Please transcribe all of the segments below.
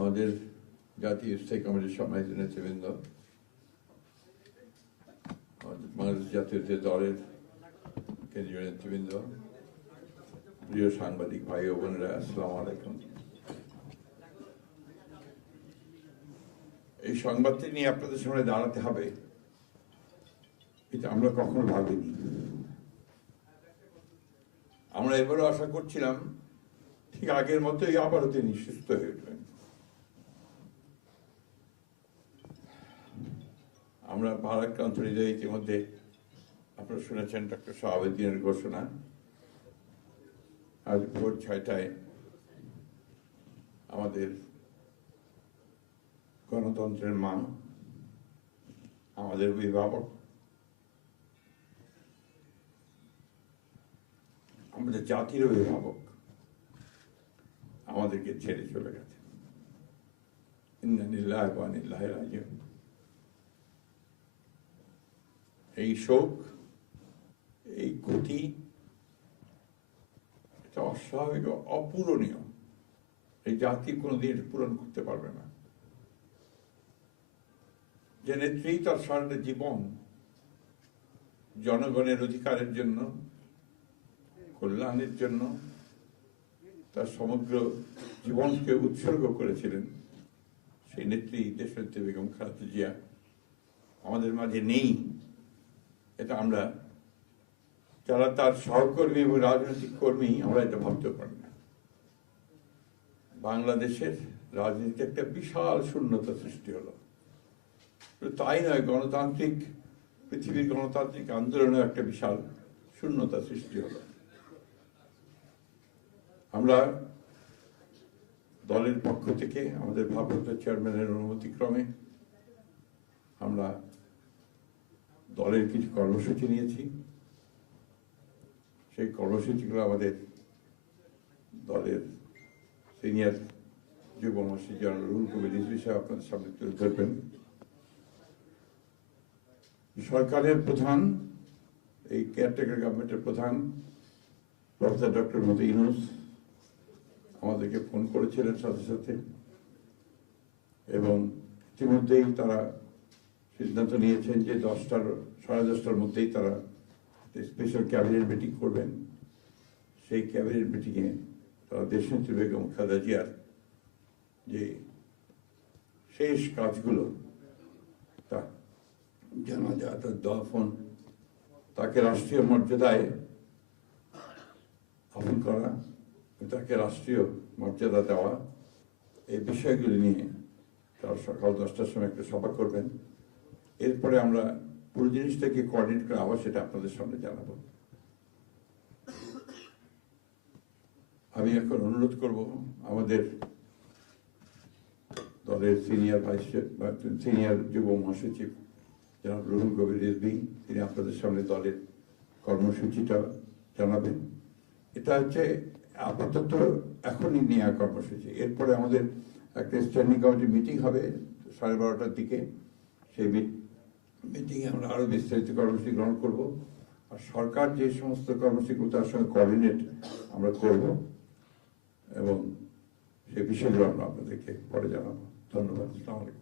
আমাদের জাতীয় স্থায়ী কমিটির সম্মানিত নেতৃবৃন্দ, বাংলাদেশ জাতীয় দলের কেন্দ্রীয় নেতৃবৃন্দ, প্রিয় সাংবাদিক ভাই ও বোনেরা, আসসালামু আলাইকুম। এই সংবাদটি নিয়ে আপনাদের সামনে দাঁড়াতে হবে, এটা আমরা কখনো ভাবিনি। আমরা এবারও আশা করছিলাম ঠিক আগের মতোই আবারও তিনি সুস্থ হয়ে উঠবেন। আমরা ভারাক্রান্ত হৃদয়ে ইতিমধ্যে আপনারা শুনেছেন ডক্টর শাহাবুদ্দিনের ঘোষণা। আজ ভোর 6টায় আমাদের গণতন্ত্রের মা, আমাদের অভিভাবক, আমাদের জাতির অভিভাবক আমাদেরকে ছেড়ে চলে গেছে। ইন্না লিল্লাহি ওয়া ইন্না ইলাইহি রাজিউন। এই শোক, এই ক্ষতি, এটা অস্বাভাবিক, অপূরণীয়। এই জাতি কোনোদিন পূরণ করতে পারবে না। যে নেত্রী তার সারাটা জীবন জনগণের অধিকারের জন্য, কল্যাণের জন্য তার সমগ্র জীবনকে উৎসর্গ করেছিলেন, সেই নেত্রী দেশনেত্রী বেগম খালেদা জিয়া আমাদের মাঝে নেই। এটা আমরা যারা তার সহকর্মী এবং রাজনৈতিক কর্মী, আমরা এটা ভাবতে পারি না। বাংলাদেশের রাজনীতিতে একটা বিশাল শূন্যতা সৃষ্টি হলো। তাই নয়, গণতান্ত্রিক পৃথিবীর গণতান্ত্রিক আন্দোলনে একটা বিশাল শূন্যতা সৃষ্টি হলো। আমরা দলের পক্ষ থেকে আমাদের ভারপ্রাপ্ত চেয়ারম্যানের অনুমতিক্রমে আমরা দলের কিছু কর্মসূচি নিয়েছি। সেই কর্মসূচিগুলো আমাদের দলের সিনিয়র যুব মহাসচিব জনাব রুহুল কবির রিজভী সাহেব আপনাদের সামনে তুলে ধরবেন। সরকারের প্রধান, এই কেয়ারটেকার গভর্নমেন্টের প্রধান প্রফেসর ডক্টর মোহাম্মদ ইউনূস আমাদেরকে ফোন করেছিলেন সাথে সাথে, এবং ইতিমধ্যেই তারা সিদ্ধান্ত নিয়েছেন যে 10টার মধ্যেই তারা স্পেশাল ক্যাবিনেট মিটিং করবেন। সেই ক্যাবিনেট মিটিংয়ে তারা দেশনেত্রী বেগম খালেদা জিয়ার যে শেষ কাজগুলো, তা জানাজা, তার দাফন, তাকে রাষ্ট্রীয় মর্যাদায় দাফন করা, তাকে রাষ্ট্রীয় মর্যাদা দেওয়া, এই বিষয়গুলি নিয়ে তারা সকাল 10টার সময় একটা সভা করবেন। এরপরে আমরা পুরো জিনিসটাকে কোঅর্ডিনেট করে আবার সেটা আপনাদের সামনে জানাবো। আমি এখন অনুরোধ করব আমাদের দলের সিনিয়র যুব মহাসচিব জনাব রুহুল কবির রিজভী, তিনি আপনাদের সামনে দলের কর্মসূচিটা জানাবেন। এটা হচ্ছে আপাতত এখনই নেওয়া কর্মসূচি। এরপরে আমাদের একটা স্ট্যান্ডিং কমিটি মিটিং হবে 12:30টার দিকে। সেই মিটিংয়ে আমরা আরো বিস্তারিত কর্মসূচি গ্রহণ করব, আর সরকার যে সমস্ত কর্মসূচিগুলো তার সঙ্গে কোঅর্ডিনেট আমরা করব, এবং সেই বিষয়গুলো আমরা আপনাদেরকে পরে জানাবো। ধন্যবাদ। আসসালামু আলাইকুম।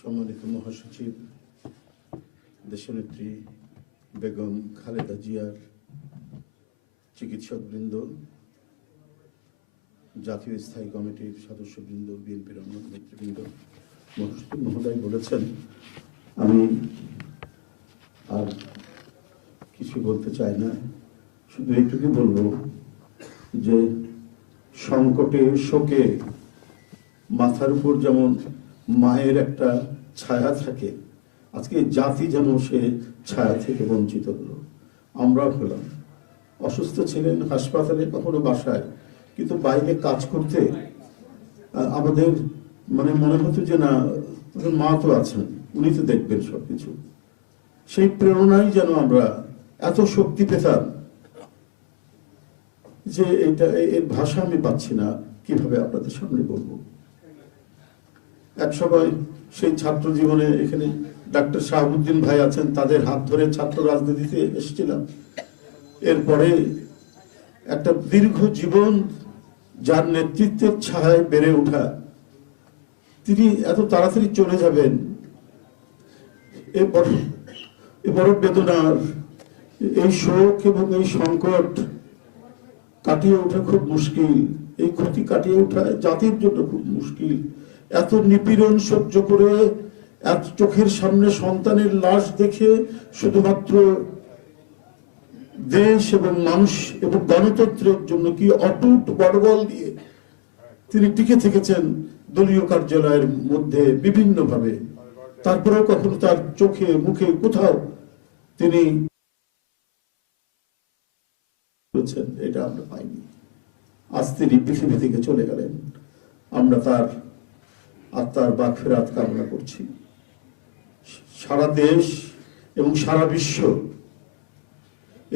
সম্মানিত মহাসচিব, দেশনেত্রী বেগম খালেদা জিয়ার চিকিৎসকবৃন্দ, জাতীয় স্থায়ী কমিটির সদস্যবৃন্দ, বিএনপির অন্য নেতৃবৃন্দ, মহাসচিব মহোদয় বলেছেন, আমি আর কিছু বলতে চাই না। শুধু এইটুকু বলবো যে সংকটে, শোকে মাথার উপর যেমন মায়ের একটা ছায়া থাকে, আজকে জাতি যেন সে ছায়া থেকে বঞ্চিত হলো। আমরা হলাম, অসুস্থ ছিলেন হাসপাতালে, কখনো বাসায়, কিন্তু বাইরে কাজ করতে আমাদের মনে হতো যে না, মা তো আছেন, উনি তো দেখবেন সবকিছু। সেই প্রেরণাই যেন আমরা এত শক্তি পেতাম যে এটা, এর ভাষা আমি পাচ্ছি না। কিভাবে আপনাদের সামনে বলবো। এক সময় সেই ছাত্র জীবনে এখানে ডাক্তার শাহাবুদ্দিন ভাই আছেন, তাদের হাত ধরে ছাত্র রাজনীতিতে এসেছিলাম। এরপরে একটা দীর্ঘ জীবন যার নেতৃত্বের ছায়ায় বেড়ে ওঠা, তিনি এত তাড়াতাড়ি চলে যাবেন, এ বড় বেদনার। এই শোক এবং এই সংকট কাটিয়ে ওঠা খুব মুশকিল, এই ক্ষতি কাটিয়ে ওঠা জাতির জন্য খুব মুশকিল। এত নিপীড়ন সহ্য করে, এত চোখের সামনে সন্তানের লাশ দেখে শুধুমাত্র দেশ এবং মানুষ এবং গণতন্ত্রের জন্য কি অটুট বড়বল দিয়ে তিনি টিকে থেকেছেন দলীয় কার্যালয়ের মধ্যে বিভিন্ন ভাবে। তারপরেও কখনো তার চোখে মুখে কোথাও তিনি এটা আমরা পাইনি। আজ তিনি পৃথিবী থেকে চলে গেলেন, আমরা তার আত্মার মাগফিরাত কামনা করছি। সারা দেশ এবং সারা বিশ্ব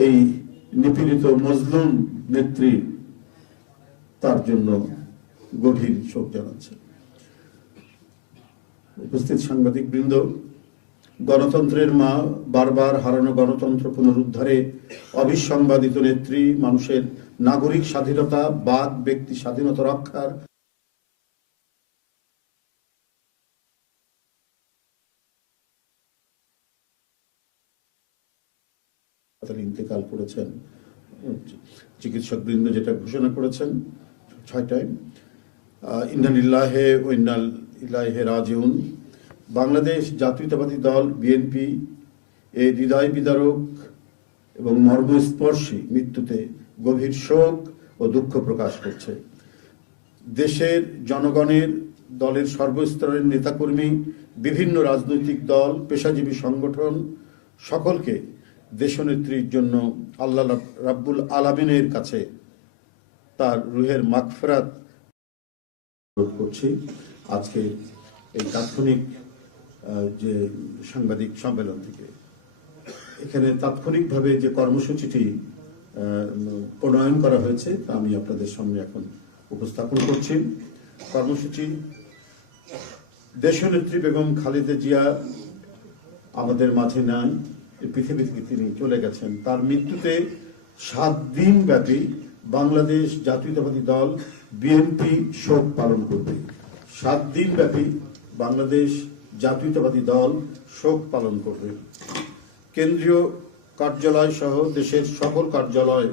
এই নিপীড়িত মজলুম নেত্রী তার জন্য গভীর শোক জানাচ্ছে। উপস্থিত সাংবাদিক বৃন্দ, গণতন্ত্রের মা, বারবার হারানো গণতন্ত্র পুনরুদ্ধারে অবিসংবাদিত নেত্রী, মানুষের নাগরিক স্বাধীনতা, বাক ব্যক্তি স্বাধীনতা রক্ষার ইন্তেকাল করেছেন। চিকিৎসক বৃন্দ যেটা ঘোষণা করেছেন 6টায়, ইন্না লিল্লাহি ওয়া ইন্না ইলাইহি রাজিউন। বাংলাদেশ জাতীয়তাবাদী দল বিএনপি এই হৃদয় বিদারক এবং মর্মস্পর্শী মৃত্যুতে গভীর শোক ও দুঃখ প্রকাশ করছে। দেশের জনগণের, দলের সর্বস্তরের নেতাকর্মী, বিভিন্ন রাজনৈতিক দল, পেশাজীবী সংগঠন সকলকে দেশনেত্রীর জন্য আল্লাহ রাব্বুল আলামিনের কাছে তার রুহের মাগফিরাত করছি। আজকে এই তাৎক্ষণিক যে সাংবাদিক সম্মেলন থেকে এখানে তাৎক্ষণিকভাবে যে কর্মসূচিটি প্রণয়ন করা হয়েছে তা আমি আপনাদের সামনে এখন উপস্থাপন করছি। কর্মসূচি: দেশনেত্রী বেগম খালেদা জিয়া আমাদের মাঝে নাই, পৃথিবী থেকে তিনি চলে গেছেন। তার মৃত্যুতে 7 দিন ব্যাপী বাংলাদেশ জাতীয়তাবাদী দল বিএনপি শোক পালন করবে। 7 দিন ব্যাপী বাংলাদেশ জাতীয়তাবাদী দল শোক পালন করবে। কেন্দ্রীয় কার্যালয় সহ দেশের সকল কার্যালয়,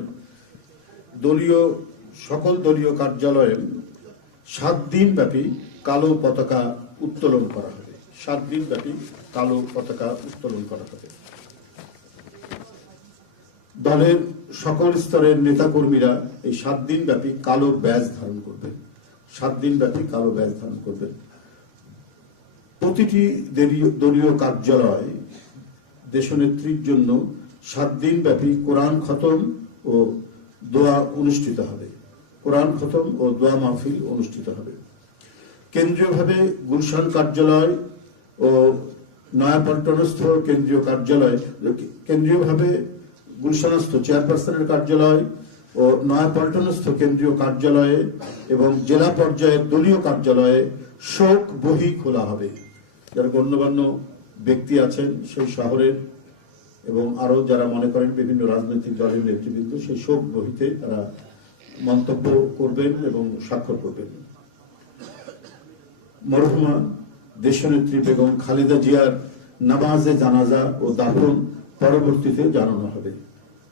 সকল দলীয় কার্যালয়ে 7 দিন ব্যাপী কালো পতাকা উত্তোলন করা হবে। 7 দিন ব্যাপী কালো পতাকা উত্তোলন করা হবে। দলের সকল স্তরের নেতাকর্মীরা এই 7 দিন ব্যাপী কালো ব্যাজ ধারণ করবেন। 7 দিন ব্যাপী কালো ব্যাজ ধারণ করবেন। প্রতিটি দলীয় কার্যালয় দেশনেত্রীর জন্য 7 দিন ব্যাপী কোরআন খতম ও দোয়া অনুষ্ঠিত হবে। কোরআন খতম ও দোয়া মাহফিল অনুষ্ঠিত হবে। কেন্দ্রীয়ভাবে গুলশান কার্যালয় ও নয়াপল্টনস্থ কেন্দ্রীয় কার্যালয়, কেন্দ্রীয়ভাবে গুলশানস্থ চেয়ারপারসনের কার্যালয় ও নয়াপল্টনস্থ কেন্দ্রীয় কার্যালয়ে এবং জেলা পর্যায়ের দলীয় কার্যালয়ে শোক বহি খোলা হবে। যারা গণ্যমান্য ব্যক্তি আছেন সেই শহরের এবং আরো যারা মনে করেন বিভিন্ন রাজনৈতিক দলের নেতৃবৃন্দ, সেই শোক বহিতে তারা মন্তব্য করবেন এবং স্বাক্ষর করবেন। মরহুমা দেশনেত্রী বেগম খালেদা জিয়ার নামাজে জানাজা ও দাফন পরবর্তীতে জানানো হবে।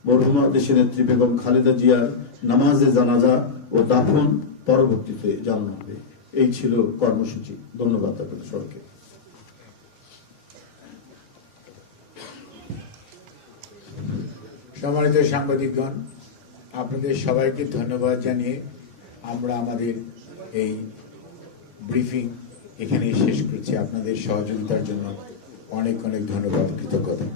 মরহুমা দেশনেত্রী বেগম খালেদা জিয়ার নামাজে জানাজা ও দাফন পরবর্তীতে জানানো হবে। এই ছিল কর্মসূচি। ধন্যবাদ আপনাদের সবাইকে। সম্মানিত সাংবাদিকগণ, আপনাদের সবাইকে ধন্যবাদ জানিয়ে আমরা আমাদের এই ব্রিফিং এখানে শেষ করছি। আপনাদের সহযোগিতার জন্য অনেক অনেক ধন্যবাদ, কৃতজ্ঞতা।